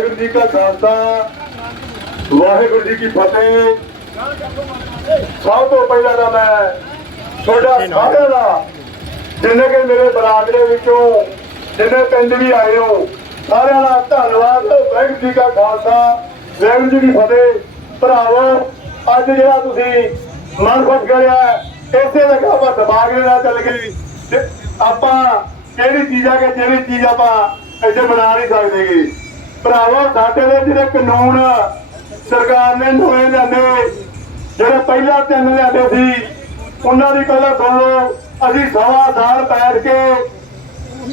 ਵਾਹਿਗੁਰੂ ਜੀ ਕਾ ਖਾਲਸਾ ਵਾਹਿਗੁਰੂ ਜੀ ਕੀ ਫਤਿਹ। ਸਭ ਤੋਂ ਪਹਿਲਾਂ ਤਾਂ ਮੈਂ ਤੁਹਾਡਾ ਸਾਰਿਆਂ ਦਾ ਜਿੰਨੇ ਕਿ ਮੇਰੇ ਬਰਾਦਰੇ ਵਿੱਚੋਂ ਜਿੰਨੇ ਪਿੰਡ ਵੀ ਆਏ ਹੋ ਸਾਰਿਆਂ ਦਾ ਧੰਨਵਾਦ। ਵਾਹਿਗੁਰੂ ਜੀ ਕਾ ਖਾਲਸਾ ਵਾਹਿਗੁਰੂ ਜੀ ਕੀ ਫਤਿਹ। ਭਰਾਵੋ ਅੱਜ ਜਿਹੜਾ ਤੁਸੀਂ ਮਨ ਖੁਸ਼ ਕਰਿਆ ਇਸੇ ਜਗ੍ਹਾ ਆਪਾਂ ਦਿਮਾਗ ਦੇ ਨਾਲ ਚੱਲ ਗਈ ਆਪਾਂ ਕਿਹੜੀ ਚੀਜ਼ ਆ ਕਿ ਜਿਹੜੀ ਚੀਜ਼ ਆਪਾਂ ਇੱਥੇ ਬਣਾ ਨਹੀਂ ਸਕਦੇਗੇ ਭਰਾਵੋ, ਸਾਡੇ ਦੇ ਜਿਹੜੇ ਕਾਨੂੰਨ ਸਰਕਾਰ ਨੇ ਨਵੇਂ ਲਿਆਂਦੇ, ਜਿਹੜੇ ਪਹਿਲਾਂ ਤਿੰਨ ਲਿਆਂਦੇ ਸੀ, ਉਹਨਾਂ ਦੀ ਪਹਿਲਾਂ ਸੁਣ ਲਓ, ਅਸੀਂ ਸਵਾ ਸਾਲ ਬੈਠ ਕੇ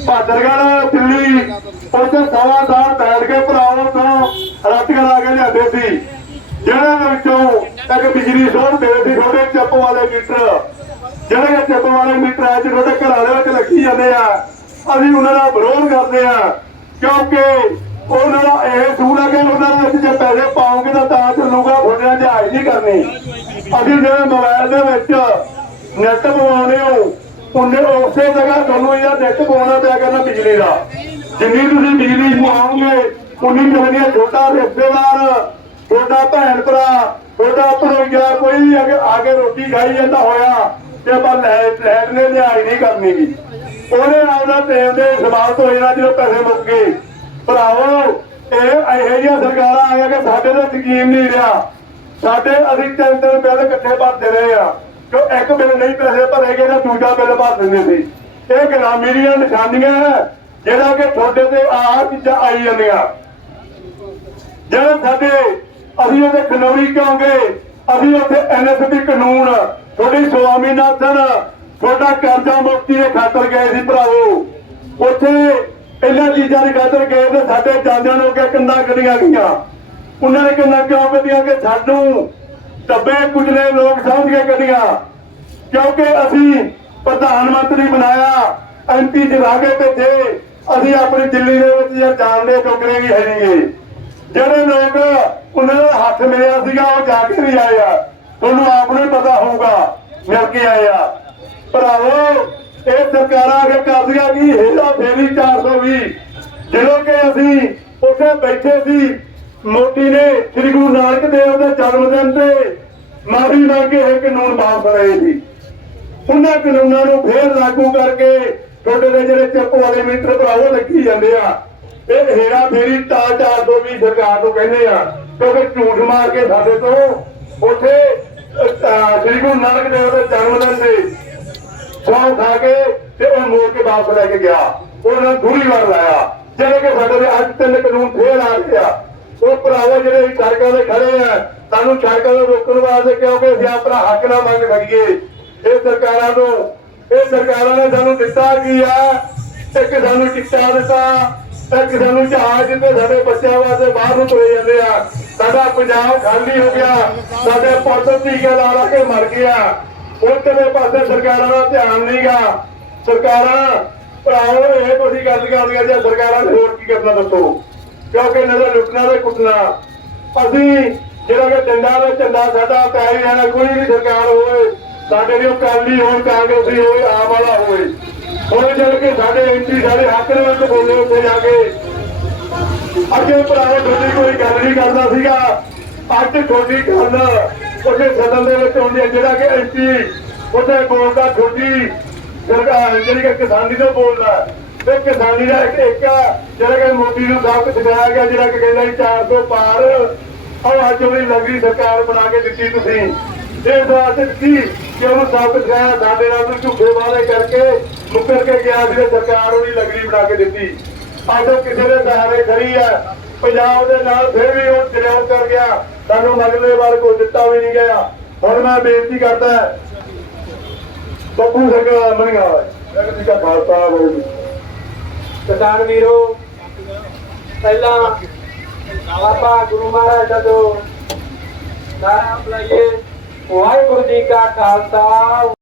ਭਾਦਰਗੜ੍ਹ, ਦਿੱਲੀ, ਉੱਥੇ ਸਵਾ ਸਾਲ ਬੈਠ ਕੇ ਭਰਾਵਾਂ ਤੋਂ ਰਾਤੀਆਂ ਲਾ ਕੇ ਲਿਆਂਦੇ ਸੀ, ਜਿਹਨਾਂ ਦੇ ਵਿੱਚੋਂ ਇੱਕ ਬਿਜਲੀ ਸੋਧ ਦੇ ਸੀ ਤੁਹਾਡੇ ਚੱਪ ਵਾਲੇ ਮੀਟਰ, ਜਿਹੜੇ ਚੱਪ ਵਾਲੇ ਮੀਟਰ ਅੱਜ ਤੁਹਾਡੇ ਘਰਾਂ ਦੇ ਵਿੱਚ ਲੱਗੀ ਜਾਂਦੇ ਆ, ਅਸੀਂ ਉਹਨਾਂ ਦਾ ਵਿਰੋਧ ਕਰਦੇ ਆ, ਕਿਉਂਕਿ ਉਹਨਾਂ ਦਾ ਇਹ ਸੂਲ ਹੈ ਕਿ ਉਹਨਾਂ ਦੇ ਵਿੱਚ ਜੇ ਪੈਸੇ ਪਾਓਗੇ ਤਾਂ ਤਾਂ ਚੱਲੂਗਾ, ਤੁਹਾਡੇ ਜਹਾਜ਼ ਨਹੀਂ ਕਰਨੀ। ਅਸੀਂ ਜਿਹੜੇ ਮੋਬਾਈਲ ਦੇ ਵਿੱਚ ਨੈਟ ਪਵਾਉਣੇ ਹੋ, ਉਹਨੇ ਉਸੇ ਜਗ੍ਹਾ ਤੁਹਾਨੂੰ ਇਹਦਾ ਨੈਟ ਪਵਾਉਣਾ ਪਿਆ ਕਰਨਾ ਬਿਜਲੀ ਦਾ। ਜਿੰਨੀ ਤੁਸੀਂ ਬਿਜਲੀ ਪਵਾਓਗੇ, ਉਨੀ ਮਿਲਣੀ ਛੋਟਾ ਰਿਸ਼ਤੇਦਾਰ ਛੋਟਾ ਭੈਣ ਭਰਾ ਛੋਟਾ ਭਰੋਈਆ ਕੋਈ ਵੀ ਆ ਕੇ ਰੋਟੀ ਖਾਈ ਜਾਂਦਾ ਹੋਇਆ, ਤੇ ਆਪਾਂ ਲੈ ਨੇ ਨਿਆਈ ਨਹੀਂ ਕਰਨੀ ਗੀ। ਉਹਨੇ ਆਪਦਾ ਟਾਈਮ ਦੇ ਸਮਾਲ ਤੋਂ ਇਹਨਾਂ ਜਦੋਂ ਪੈਸੇ ਮੁੱਕ ਗਏ। ਭਰਾਵੋ, ਇਹ ਇਹੋ ਜਿਹੀਆਂ ਸਰਕਾਰਾਂ ਆ ਕਿ ਸਾਡੇ ਤੇ ਯਕੀਨ ਨਹੀਂ ਰਿਹਾ। ਸਾਡੇ ਅਸੀਂ ਤਿੰਨ ਤਿੰਨ ਬਿੱਲ ਇਕੱਠੇ ਭਰਦੇ ਰਹੇ ਆ। ਜੋ ਇੱਕ ਬਿੱਲ ਨਹੀਂ ਪੈਸੇ ਭਰੇਗੇ ਤਾਂ ਦੂਜਾ ਬਿੱਲ ਭਰ ਦਿੰਦੇ ਸੀ। ਇਹ ਗੁਲਾਮੀ ਦੀਆਂ ਨਿਸ਼ਾਨੀਆਂ ਜਿਹੜਾ ਕਿ ਤੁਹਾਡੇ ਤੇ ਆਹ ਚੀਜ਼ਾਂ ਆਈ ਜਾਂਦੀਆਂ। ਜਿਹੜੇ ਸਾਡੇ, ਅਸੀਂ ਉਹਦੇ ਖਨੌਰੀ ਕਿਉਂ ਅਸੀਂ ਉੱਥੇ ਐਨਐਸਪੀ ਕਾਨੂੰਨ, ਤੁਹਾਡੀ ਸਵਾਮੀਨਾਥਨ, ਤੁਹਾਡਾ ਕਰਜ਼ਾ ਮੁਕਤੀ ਦੇ ਖਾਤਰ ਗਏ ਸੀ ਭਰਾਵੋ। ਉੱਥੇ ਇਹਨਾਂ ਚੀਜ਼ਾਂ ਦੀ ਖਾਤਰ ਗਏ ਤੇ ਸਾਡੇ ਜਾਂਦਿਆਂ ਨੂੰ ਅੱਗੇ ਕੰਨਾਂ ਕੱਢੀਆਂ ਗਈਆਂ। ਉਹਨਾਂ ਨੇ ਕੰਨਾਂ ਕਿਉਂ ਕੱਢੀਆਂ ਕਿ ਸਾਨੂੰ ਦੱਬੇ ਕੁਚਲੇ ਲੋਕ ਸਮਝ ਕੇ ਕੱਢੀਆਂ ਕਿਉਂਕਿ ਅਸੀਂ ਪ੍ਰਧਾਨ ਮੰਤਰੀ ਬਣਾਇਆ, ਐਮਪੀ ਜਿਲਾ ਕੇ ਭੇਜੇ ਅਸੀਂ ਆਪਣੀ ਦਿੱਲੀ ਦੇ ਵਿੱਚ ਜਾਂ ਜਾਣਦੇ ਟੋਕਰੇ ਵੀ ਹੈ ਨਹੀਂਗੇ। ਜਿਹੜੇ ਲੋਕ ਉਹਨਾਂ ਦਾ ਹੱਥ ਮਿਲਿਆ ਸੀਗਾ, ਉਹ ਜਾ ਕੇ ਨਹੀਂ ਆਏ ਆ। ਤੁਹਾਨੂੰ ਆਪ ਨੂੰ ਪਤਾ ਹੋਊਗਾ, ਮਿਲ ਕੇ ਆਏ ਆ। ਭਰਾਵੋ ਇਹ ਸਰਕਾਰਾਂ ਅੱਗੇ ਕਰਦੀਆਂ ਕੀ? ਹੇਰਾ ਫੇਰੀ 420 ਜਦੋਂ ਕਿ ਅਸੀਂ ਉੱਥੇ ਬੈਠੇ ਸੀ, ਮੋਦੀ ਨੇ ਸ੍ਰੀ ਗੁਰੂ ਨਾਨਕ ਦੇਵ ਦੇ ਜਨਮ ਦਿਨ ਤੇ ਮਾਫੀ ਮੰਗ ਕੇ ਇਹ ਕਾਨੂੰਨ ਵਾਪਸ ਲਏ ਸੀ। ਉਹਨਾਂ ਕਾਨੂੰਨਾਂ ਨੂੰ ਫੇਰ ਲਾਗੂ ਕਰਕੇ ਤੁਹਾਡੇ ਦੇ ਜਿਹੜੇ ਚੱਪ ਵਾਲੇ ਮੀਟਰ ਭਰਾਵੋ ਲੱਗੀ ਜਾਂਦੇ ਆ। ਇਹ ਹੇਰਾ ਫੇਰੀ ਤਾਂ ਚਾਰ ਤੋਂ ਵੀ ਸਰਕਾਰ ਨੂੰ ਕਹਿੰਦੇ ਆ, ਕਿਉਂਕਿ ਝੂਠ ਮਾਰ ਕੇ ਸਾਡੇ ਤੋਂ ਉੱਥੇ ਸ੍ਰੀ ਗੁਰੂ ਨਾਨਕ ਦੇਵ ਦੇ ਜਨਮ ਦਿਨ ਤੇ ਸੌ ਖਾ ਕੇ ਤੇ ਉਹ ਮੋੜ ਕੇ ਵਾਪਸ ਲੈ ਕੇ ਗਿਆ। ਉਹਨਾਂ ਦੂਰੀ ਵਾਰ ਲਾਇਆ। ਜਿਹੜੇ ਕਿ ਸਾਡੇ ਦੇ ਅੱਜ ਤਿੰਨ ਕਾਨੂੰਨ ਫੇਰ ਆ ਗਏ ਆ। ਉਹ ਭਰਾਵੋ ਜਿਹੜੇ ਸੜਕਾਂ ਤੇ ਖੜੇ ਆ, ਸਾਨੂੰ ਸੜਕਾਂ ਤੋਂ ਰੋਕਣ ਵਾਸਤੇ ਕਿਉਂਕਿ ਅਸੀਂ ਆਪਣਾ ਹੱਕ ਨਾ ਮੰਗ ਸਕੀਏ। ਇਹ ਸਰਕਾਰਾਂ ਨੂੰ ਇਹ ਸਰਕਾਰਾਂ ਨੇ ਸਾਨੂੰ ਦਿੱਤਾ ਕੀ ਆ? ਇੱਕ ਸਾਨੂੰ ਚਿੱਟਾ ਦਿੱਤਾ, ਇੱਕ ਸਾਨੂੰ ਜਹਾਜ਼ ਦਿੱਤੇ। ਸਾਡੇ ਬੱਚਿਆਂ ਵਾਸਤੇ ਬਾਹਰ ਨੂੰ ਤੁਰੇ ਜਾਂਦੇ ਆ। ਸਾਡਾ ਪੰਜਾਬ ਖਾਲੀ ਹੋ ਗਿਆ। ਸਾਡੇ ਪੁੱਤ ਟੀਕੇ ਲਾ ਲਾ ਕੇ ਮਰ ਗਿਆ। ਉਧਰਲੇ ਪਾਸੇ ਸਰਕਾਰਾਂ ਦਾ ਧਿਆਨ ਨਹੀਂਗਾ। ਸਰਕਾਰਾਂ ਭਰਾਓ ਇਹ ਤੁਸੀਂ ਗੱਲ ਕਰਦੀਆਂ ਜੇ ਸਰਕਾਰਾਂ ਨੇ ਹੋਰ ਕੀ ਕਰਨਾ ਦੱਸੋ? ਕਿਉਂਕਿ ਨਜ਼ਰ ਲੁੱਟਣਾ ਤੇ ਕੁੱਟਣਾ। ਅਸੀਂ ਜਿਹੜਾ ਕਿ ਡੰਡਾ ਦਾ ਝੰਡਾ ਸਾਡਾ ਪੈ ਹੀ ਜਾਣਾ, ਕੋਈ ਵੀ ਸਰਕਾਰ ਹੋਵੇ, ਸਾਡੇ ਲਈ ਕਾਲੀ ਹੋਣ, ਕਾਂਗਰਸੀ ਹੋਵੇ, ਆਮ ਵਾਲਾ ਹੋਵੇ। ਹੁਣ ਜਦ ਕਿ ਸਾਡੇ ਐਮਪੀ ਸਾਡੇ ਹੱਕ ਦੇ ਵਿੱਚ ਬੋਲੇ ਉੱਥੇ ਜਾ ਕੇ। ਅੱਗੇ ਭਰਾਓ ਤੁਹਾਡੀ ਕੋਈ ਗੱਲ ਨਹੀਂ ਕਰਦਾ ਸੀਗਾ। ਅੱਜ ਤੁਹਾਡੀ ਗੱਲ ਉਹਦੇ ਸਦਨ ਦੇ ਵਿੱਚ ਹੁੰਦੀ ਜਿਹੜਾ ਕਿ ਐਮਪੀ ਉਹਦੇ ਬੋਲਦਾ ਤੁਹਾਡੀ ਸਰਕਾਰ ਜਿਹੜੀ ਕਿ ਕਿਸਾਨੀ ਤੋਂ ਬੋਲਦਾ ਤੇ ਕਿਸਾਨੀ ਦਾ ਇੱਕ ਇੱਕ ਜਿਹੜਾ ਕਿ ਮੋਦੀ ਨੂੰ ਸਾਬਤ ਸਿਖਾਇਆ ਗਿਆ, ਜਿਹੜਾ ਕਿ ਕਹਿੰਦਾ 400 ਪਾਰ। ਔਰ ਅੱਜ ਉਹਦੀ ਨਗਰੀ ਸਰਕਾਰ ਬਣਾ ਕੇ ਦਿੱਤੀ ਤੁਸੀਂ। ਇਹ ਬਾਤ ਸੀ ਕਿ ਉਹਨੂੰ ਸਾਬਤ ਸਿਖਾਇਆ ਸਾਡੇ ਨਾਲ ਝੂਠੇ ਵਾਅਦੇ ਕਰਕੇ ਮੁੱਕਰ ਕੇ ਗਿਆ ਸੀ ਸਰਕਾਰ ਉਹਦੀ ਨਗਰੀ ਬਣਾ ਕੇ ਦਿੱਤੀ। ਅੱਜ ਉਹ ਕਿਸੇ ਦੇ ਸਹਾਰੇ ਖੜੀ ਹੈ। ਪੰਜਾਬ ਦੇ ਨਾਲ ਫਿਰ ਵੀ ਉਹ ਦਰਿਆਉ ਕਰ ਗਿਆ। ਸਾਨੂੰ ਮਗਲੇ ਵਾਰ ਕੋਈ ਦਿੱਤਾ ਵੀ ਨਹੀਂ ਗਿਆ। ਹੁਣ ਮੈਂ ਬੇਨਤੀ ਕਰਦਾ ਬੱਬੂ ਸਿੰਘ ਮਣੀਗਾ ਜੀ ਦਾ ਖਾਲਸਾ ਵਾਹਿਗੁਰੂ ਕਿਸਾਨ ਵੀਰੋ, ਪਹਿਲਾਂ ਬਾਬਾ ਗੁਰੂ ਮਹਾਰਾਜ ਦਾ ਜੋ ਨਾਮ ਬੁਲਾਈਏ ਵਾਹਿਗੁਰੂ ਜੀ ਕਾ ਖਾਲਸਾ